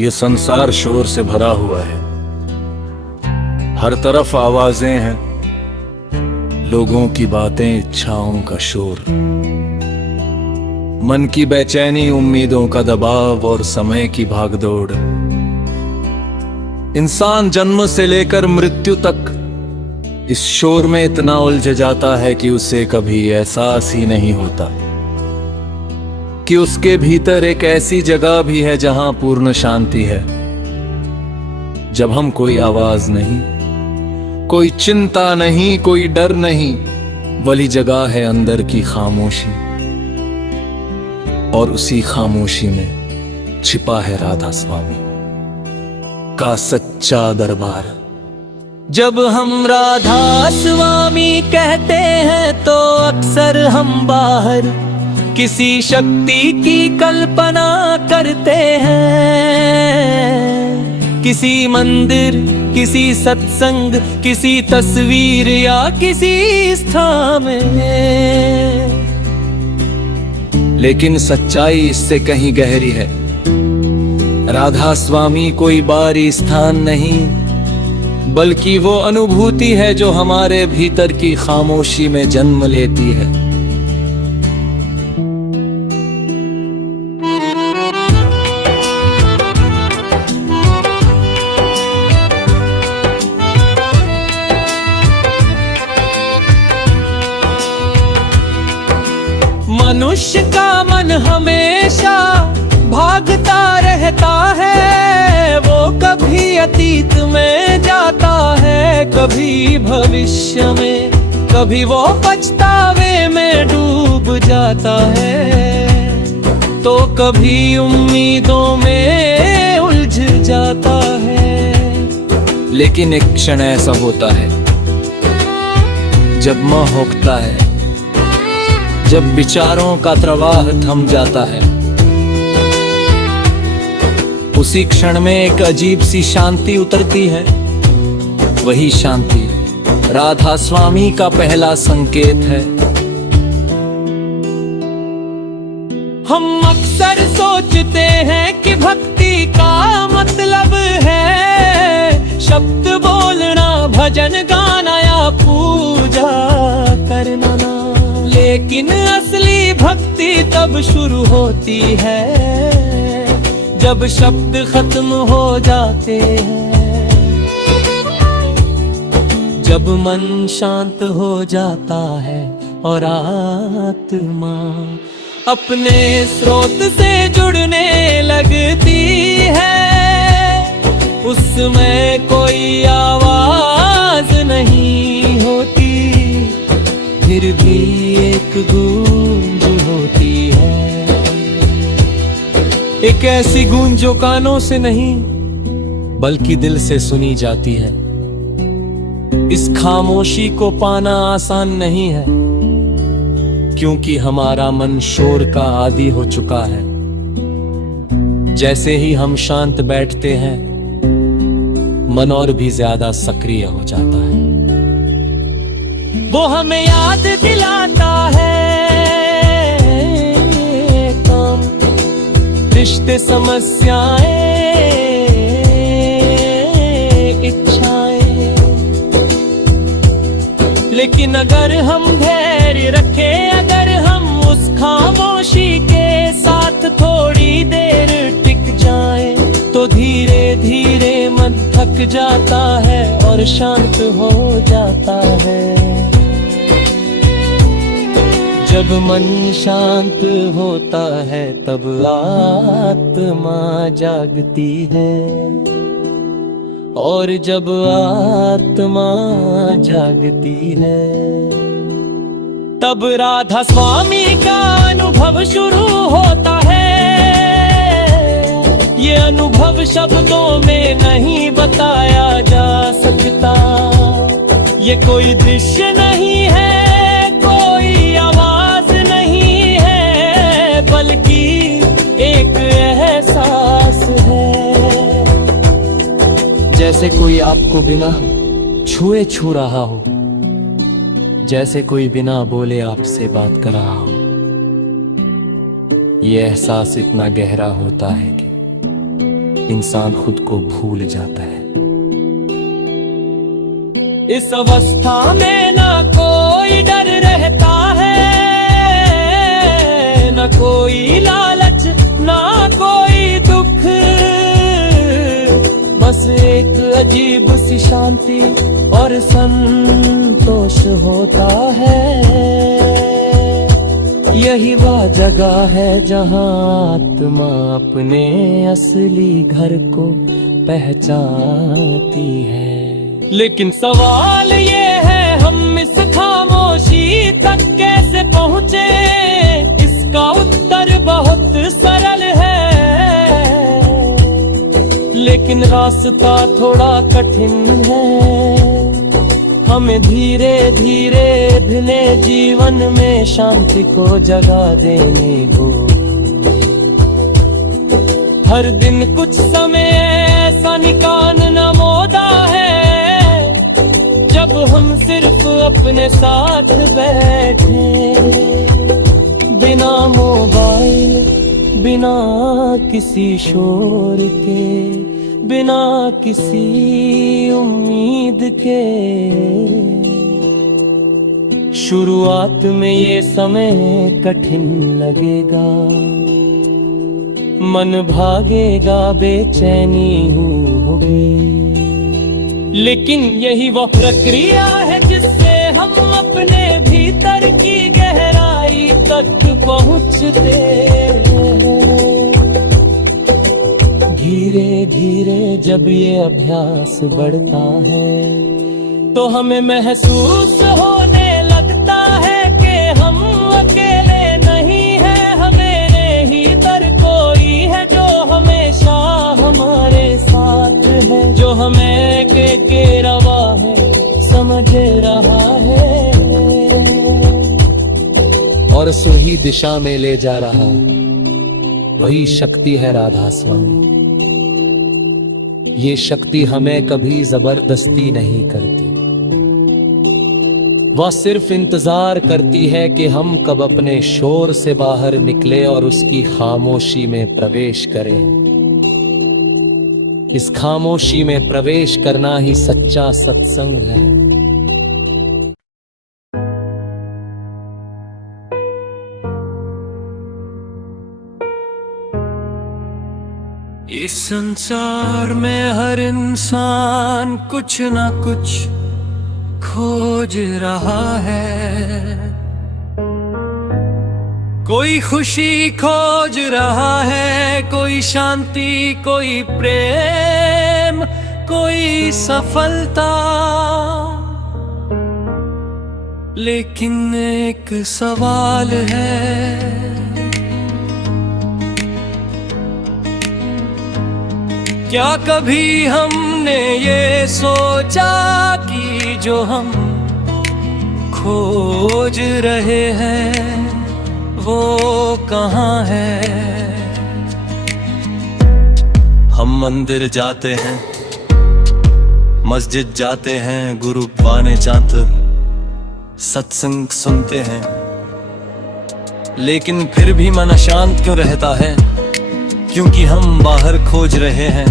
ये संसार शोर से भरा हुआ है, हर तरफ आवाजें हैं, लोगों की बातें, इच्छाओं का शोर, मन की बेचैनी, उम्मीदों का दबाव और समय की भागदौड़। इंसान जन्म से लेकर मृत्यु तक इस शोर में इतना उलझ जाता है कि उसे कभी एहसास ही नहीं होता कि उसके भीतर एक ऐसी जगह भी है जहां पूर्ण शांति है। जब हम कोई आवाज नहीं, कोई चिंता नहीं, कोई डर नहीं, वही जगह है अंदर की खामोशी, और उसी खामोशी में छिपा है राधा स्वामी का सच्चा दरबार। जब हम राधा स्वामी कहते हैं तो अक्सर हम बाहर किसी शक्ति की कल्पना करते हैं, किसी मंदिर, किसी सत्संग, किसी तस्वीर या किसी स्थान में। लेकिन सच्चाई इससे कहीं गहरी है। राधा स्वामी कोई बाहरी स्थान नहीं, बल्कि वो अनुभूति है जो हमारे भीतर की खामोशी में जन्म लेती है। मनुष्य का मन हमेशा भागता रहता है, वो कभी अतीत में जाता है, कभी भविष्य में, कभी वो पछतावे में डूब जाता है, तो कभी उम्मीदों में उलझ जाता है। लेकिन एक क्षण ऐसा होता है जब मोह होता है, जब विचारों का प्रवाह थम जाता है। उसी क्षण में एक अजीब सी शांति उतरती है। वही शांति राधा स्वामी का पहला संकेत है। हम अक्सर सोचते हैं कि भक्ति का मतलब है शब्द बोलना, भजन गाना या पूजा करना ना। लेकिन असली भक्ति तब शुरू होती है जब शब्द खत्म हो जाते हैं, जब मन शांत हो जाता है और आत्मा अपने स्रोत से जुड़ने लगती है। उसमें कोई आवाज नहीं होती, फिर भी एक गूंज होती है। एक ऐसी गूंज जो कानों से नहीं बल्कि दिल से सुनी जाती है। इस खामोशी को पाना आसान नहीं है, क्योंकि हमारा मन शोर का आदी हो चुका है। जैसे ही हम शांत बैठते हैं, मन और भी ज्यादा सक्रिय हो जाता है। वो हमें याद दिलाता है काम, रिश्ते, समस्याएं, इच्छाएं। लेकिन अगर हम धैर्य रखें, अगर हम उस खामोशी के साथ थोड़ी देर टिक जाएं, तो धीरे धीरे मन थक जाता है और शांत हो जाता है। जब मन शांत होता है तब आत्मा जागती है, और जब आत्मा जागती है तब राधा स्वामी का अनुभव शुरू होता है। ये अनुभव शब्दों में नहीं बताया जा सकता। ये कोई दृश्य नहीं है, कोई आवाज नहीं है, बल्कि एक एहसास है। जैसे कोई आपको बिना छुए छू रहा हो, जैसे कोई बिना बोले आपसे बात कर रहा हो। ये एहसास इतना गहरा होता है कि इंसान खुद को भूल जाता है। इस अवस्था में ना कोई डर रहता है, ना कोई लालच, ना कोई दुख, बस एक अजीब सी शांति और संतोष होता है। यही वह जगह है जहां आत्मा अपने असली घर को पहचानती है। लेकिन सवाल ये है, हम इस खामोशी तक कैसे पहुंचे? इसका उत्तर बहुत सरल है, लेकिन रास्ता थोड़ा कठिन है। हमें धीरे धीरे ढले जीवन में शांति को जगा देनी होगी। हर दिन कुछ समय ऐसा निकालना मोदा है, जब हम सिर्फ अपने साथ बैठे, बिना मोबाइल, बिना किसी शोर के, बिना किसी उम्मीद के। शुरुआत में ये समय कठिन लगेगा, मन भागेगा, बेचैनी होगी, लेकिन यही वह प्रक्रिया है जिससे हम अपने भीतर की गहराई तक पहुंचते हैं। धीरे धीरे जब ये अभ्यास बढ़ता है, तो हमें महसूस होने लगता है कि हम अकेले नहीं हैं। हमारे ही दर कोई है जो हमेशा हमारे साथ है, जो हमें के रवा है, समझ रहा है और सही दिशा में ले जा रहा। वही शक्ति है राधा स्वामी। ये शक्ति हमें कभी जबरदस्ती नहीं करती, वह सिर्फ इंतजार करती है कि हम कब अपने शोर से बाहर निकले और उसकी खामोशी में प्रवेश करें। इस खामोशी में प्रवेश करना ही सच्चा सत्संग है। इस संसार में हर इंसान कुछ ना कुछ खोज रहा है। कोई खुशी खोज रहा है, कोई शांति, कोई प्रेम, कोई सफलता। लेकिन एक सवाल है, क्या कभी हमने ये सोचा कि जो हम खोज रहे हैं वो कहाँ है? हम मंदिर जाते हैं, मस्जिद जाते हैं, गुरु बाने जाते, सत्संग सुनते हैं, लेकिन फिर भी मन अशांत क्यों रहता है? क्योंकि हम बाहर खोज रहे हैं,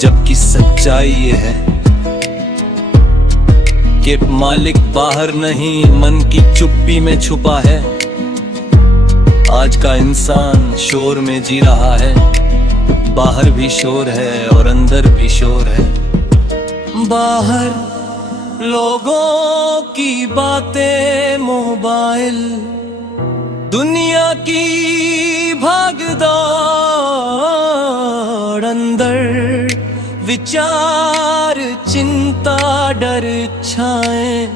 जबकि सच्चाई ये है कि मालिक बाहर नहीं, मन की चुप्पी में छुपा है। आज का इंसान शोर में जी रहा है, बाहर भी शोर है और अंदर भी शोर है। बाहर लोगों की बातें, मोबाइल, दुनिया की भागदौड़, अंदर विचार, चिंता, डर छाए,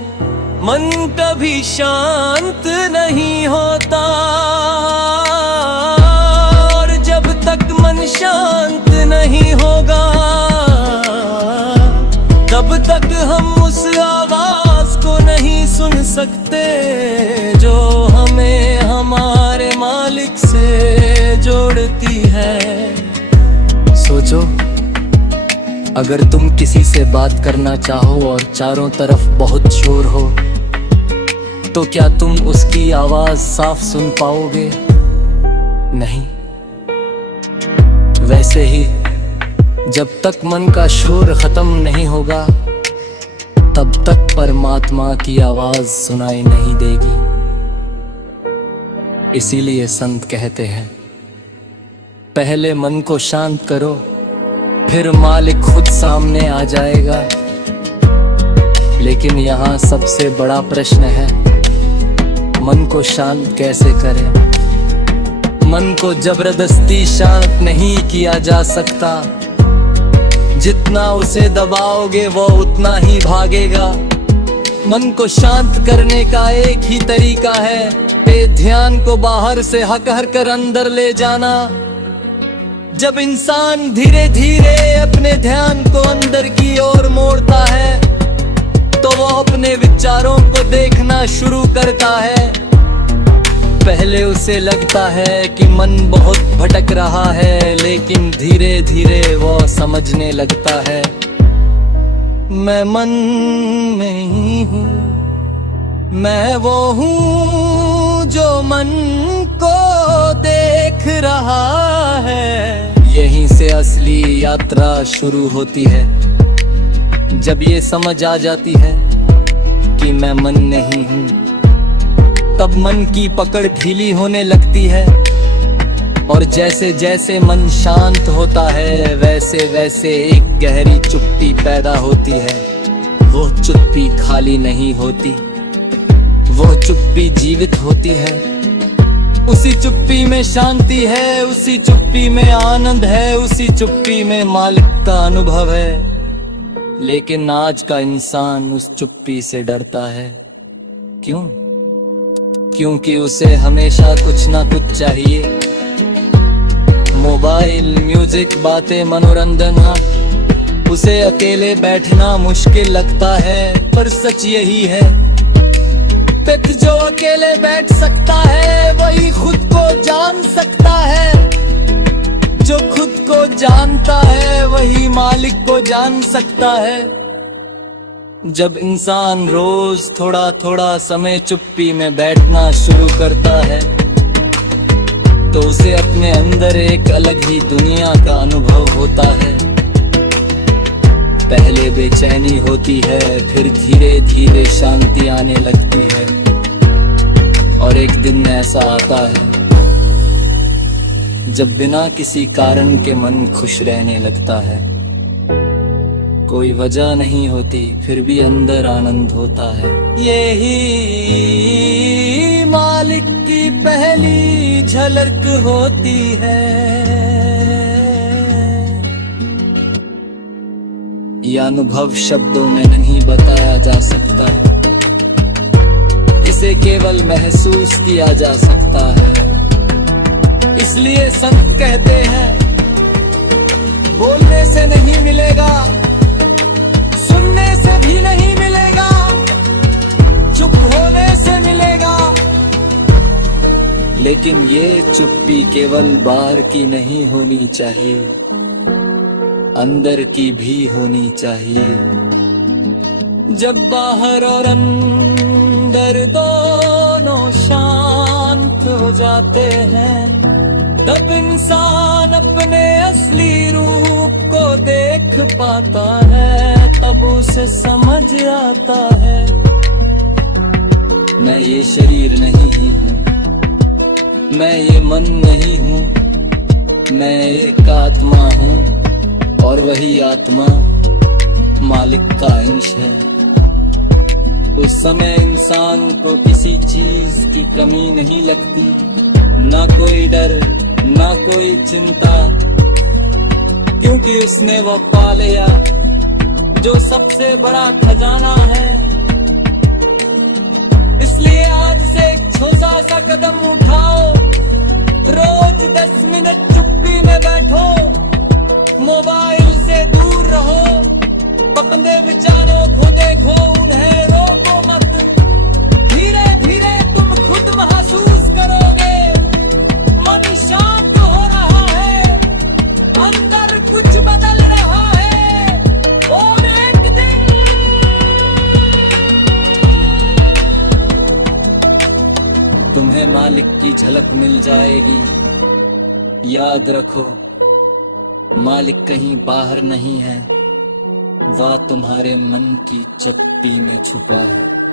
मन कभी शांत नहीं होता। और जब तक मन शांत नहीं होगा, तब तक हम उस आवाज को नहीं सुन सकते जो हमें हमारे मालिक से जोड़ती है। सोचो, अगर तुम किसी से बात करना चाहो और चारों तरफ बहुत शोर हो, तो क्या तुम उसकी आवाज साफ सुन पाओगे? नहीं। वैसे ही जब तक मन का शोर खत्म नहीं होगा तब तक परमात्मा की आवाज सुनाई नहीं देगी। इसीलिए संत कहते हैं पहले मन को शांत करो, फिर मालिक खुद सामने आ जाएगा। लेकिन यहाँ सबसे बड़ा प्रश्न है, मन को शांत कैसे करें? मन को जबरदस्ती शांत नहीं किया जा सकता। जितना उसे दबाओगे वो उतना ही भागेगा। मन को शांत करने का एक ही तरीका है, ध्यान को बाहर से हक कर अंदर ले जाना। जब इंसान धीरे धीरे अपने ध्यान को अंदर की ओर मोड़ता है तो वो अपने विचारों को देखना शुरू करता है। पहले उसे लगता है कि मन बहुत भटक रहा है, लेकिन धीरे धीरे वो समझने लगता है मैं मन में ही हूँ, मैं वो हूँ जो मन को देख रहा है। यहीं से असली यात्रा शुरू होती है। जब ये समझ आ जाती है कि मैं मन नहीं हूँ, तब मन की पकड़ ढीली होने लगती है और जैसे जैसे मन शांत होता है वैसे वैसे एक गहरी चुप्पी पैदा होती है। वो चुप्पी खाली नहीं होती, वो चुप्पी जीवित होती है। उसी चुप्पी में शांति है, उसी चुप्पी में आनंद है, उसी चुप्पी में मालिक का अनुभव है। लेकिन आज का इंसान उस चुप्पी से डरता है। क्यों? क्योंकि उसे हमेशा कुछ ना कुछ चाहिए। मोबाइल, म्यूजिक, बातें, मनोरंजन। उसे अकेले बैठना मुश्किल लगता है, पर सच यही है जो अकेले बैठ सकता है वही खुद को जान सकता है। जो खुद को जानता है वही मालिक को जान सकता है। जब इंसान रोज थोड़ा थोड़ा समय चुप्पी में बैठना शुरू करता है तो उसे अपने अंदर एक अलग ही दुनिया का अनुभव होता है। पहले बेचैनी होती है, फिर धीरे धीरे शांति आने लगती है और एक दिन ऐसा आता है जब बिना किसी कारण के मन खुश रहने लगता है। कोई वजह नहीं होती फिर भी अंदर आनंद होता है। यही मालिक की पहली झलक होती है। यह अनुभव शब्दों में नहीं बताया जा सकता है, इसे केवल महसूस किया जा सकता है। इसलिए संत कहते हैं बोलने से नहीं मिलेगा, सुनने से भी नहीं मिलेगा, चुप होने से मिलेगा। लेकिन ये चुप्पी केवल बाहर की नहीं होनी चाहिए, अंदर की भी होनी चाहिए। जब बाहर और अंदर दोनों शांत हो जाते हैं तब इंसान अपने असली रूप को देख पाता है। तब उसे समझ आता है मैं ये शरीर नहीं हूँ, मैं ये मन नहीं हूँ, मैं एक आत्मा हूँ और वही आत्मा मालिक का अंश है। उस समय इंसान को किसी चीज की कमी नहीं लगती, ना कोई डर, ना कोई चिंता, क्योंकि उसने वो पा लिया जो सबसे बड़ा खजाना है। इसलिए आज से एक छोटा सा कदम उठाओ, रोज 10 मिनट चुप्पी में बैठो, मोबाइल से दूर रहो, अपने विचारों को देखो, उन्हें रोको मत। धीरे धीरे तुम खुद महसूस करोगे मन शांत हो रहा है, अंदर कुछ बदल रहा है और एक दिन तुम्हें मालिक की झलक मिल जाएगी। याद रखो मालिक कहीं बाहर नहीं है, वह तुम्हारे मन की चप्पी में छुपा है।